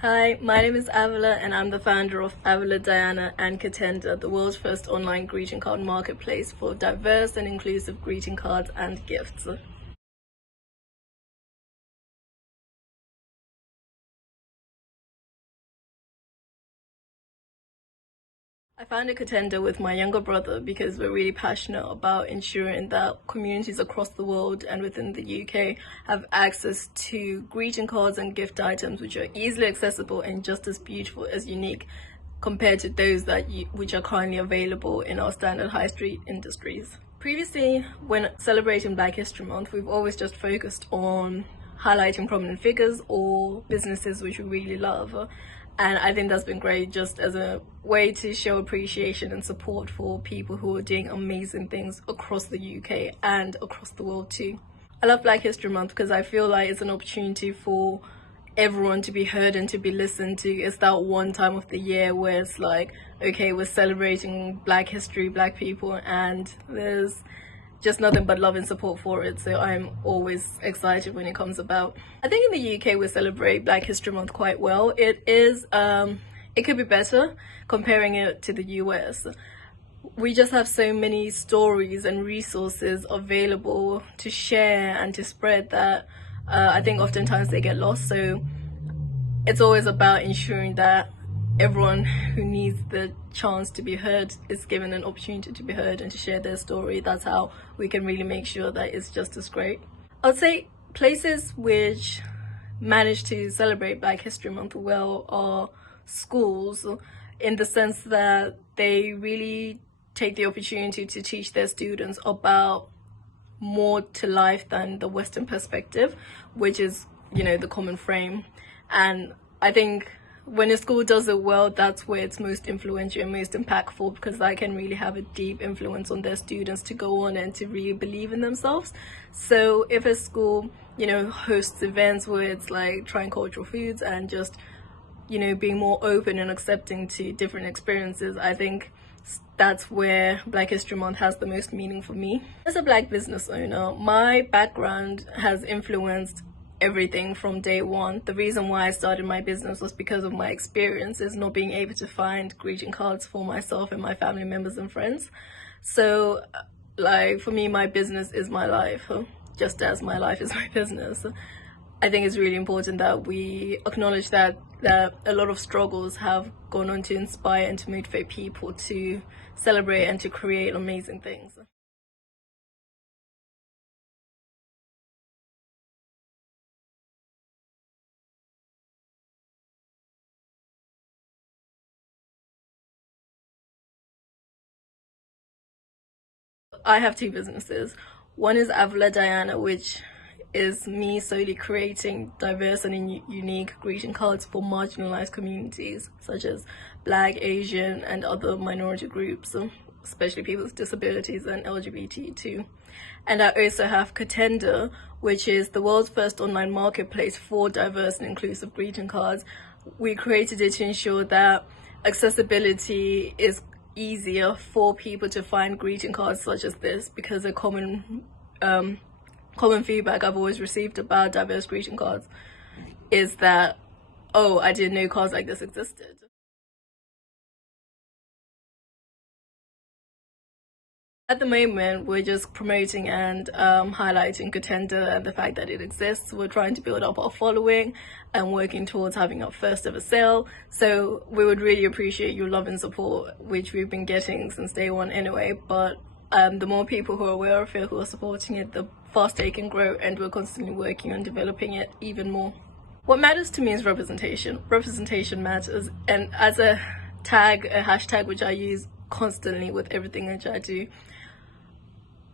Hi, my name is Avila and I'm the founder of Avila, Diana and Katenda, the world's first online greeting card marketplace for diverse and inclusive greeting cards and gifts. I founded Katenda with my younger brother because we're really passionate about ensuring that communities across the world and within the UK have access to greeting cards and gift items which are easily accessible and just as beautiful as unique compared to those which are currently available in our standard high street industries. Previously, when celebrating Black History Month, we've always just focused on highlighting prominent figures or businesses which we really love. And I think that's been great just as a way to show appreciation and support for people who are doing amazing things across the UK and across the world too. I love Black History Month because I feel like it's an opportunity for everyone to be heard and to be listened to. It's that one time of the year where it's like, okay, we're celebrating Black history, Black people, and there's just nothing but love and support for it. So I'm always excited when it comes about. I think in the UK we celebrate Black History Month quite well. It could be better comparing it to the US. We just have so many stories and resources available to share and to spread that I think oftentimes they get lost. So it's always about ensuring that everyone who needs the chance to be heard is given an opportunity to be heard and to share their story. That's how we can really make sure that it's just as great. I would say places which manage to celebrate Black History Month well are schools, in the sense that they really take the opportunity to teach their students about more to life than the Western perspective, which is, the common frame. And I think when a school does it well, that's where it's most influential and most impactful, because that can really have a deep influence on their students to go on and to really believe in themselves. So if a school, hosts events where it's like trying cultural foods and just, being more open and accepting to different experiences, I think that's where Black History Month has the most meaning for me. As a Black business owner, my background has influenced everything from day one. The reason why I started my business was because of my experiences not being able to find greeting cards for myself and my family members and friends. So for me, my business is my life, just as my life is my business. I think it's really important that we acknowledge that a lot of struggles have gone on to inspire and to motivate people to celebrate and to create amazing things. I have two businesses. One is Avila Diana, which is me solely creating diverse and unique greeting cards for marginalized communities such as Black, Asian and other minority groups, especially people with disabilities and LGBT too. And I also have Katenda, which is the world's first online marketplace for diverse and inclusive greeting cards. We created it to ensure that accessibility is easier for people to find greeting cards such as this, because a common feedback I've always received about diverse greeting cards is that, oh, I didn't know cards like this existed. At the moment, we're just promoting and highlighting Katenda and the fact that it exists. We're trying to build up our following and working towards having our first ever sale. So we would really appreciate your love and support, which we've been getting since day one anyway. But the more people who are aware of it, who are supporting it, the faster it can grow, and we're constantly working on developing it even more. What matters to me is representation. Representation matters, and as a hashtag which I use constantly with everything which I do,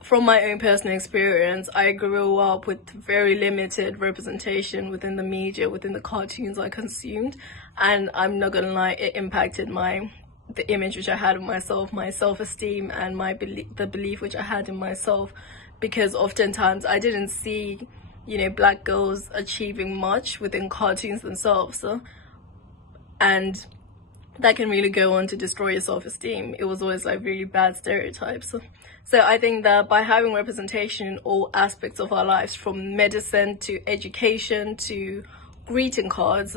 from my own personal experience, I grew up with very limited representation within the media, within the cartoons I consumed, and I'm not gonna lie, it impacted the image which I had of myself, my self-esteem, and the belief which I had in myself, because oftentimes I didn't see, Black girls achieving much within cartoons themselves, and that can really go on to destroy your self-esteem. It was always like really bad stereotypes. So I think that by having representation in all aspects of our lives, from medicine to education to greeting cards,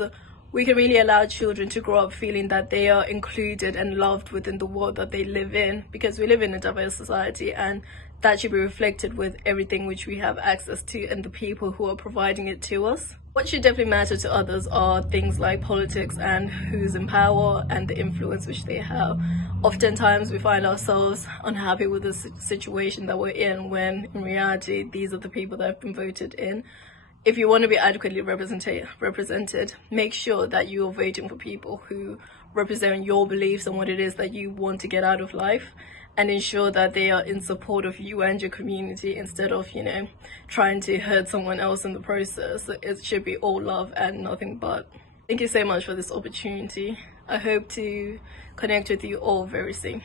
we can really allow children to grow up feeling that they are included and loved within the world that they live in, because we live in a diverse society, and that should be reflected with everything which we have access to and the people who are providing it to us. What should definitely matter to others are things like politics and who's in power and the influence which they have. Oftentimes we find ourselves unhappy with the situation that we're in, when in reality these are the people that have been voted in. If you want to be adequately represented, make sure that you are voting for people who represent your beliefs and what it is that you want to get out of life, and ensure that they are in support of you and your community, instead of, trying to hurt someone else in the process. It should be all love and nothing but. Thank you so much for this opportunity. I hope to connect with you all very soon.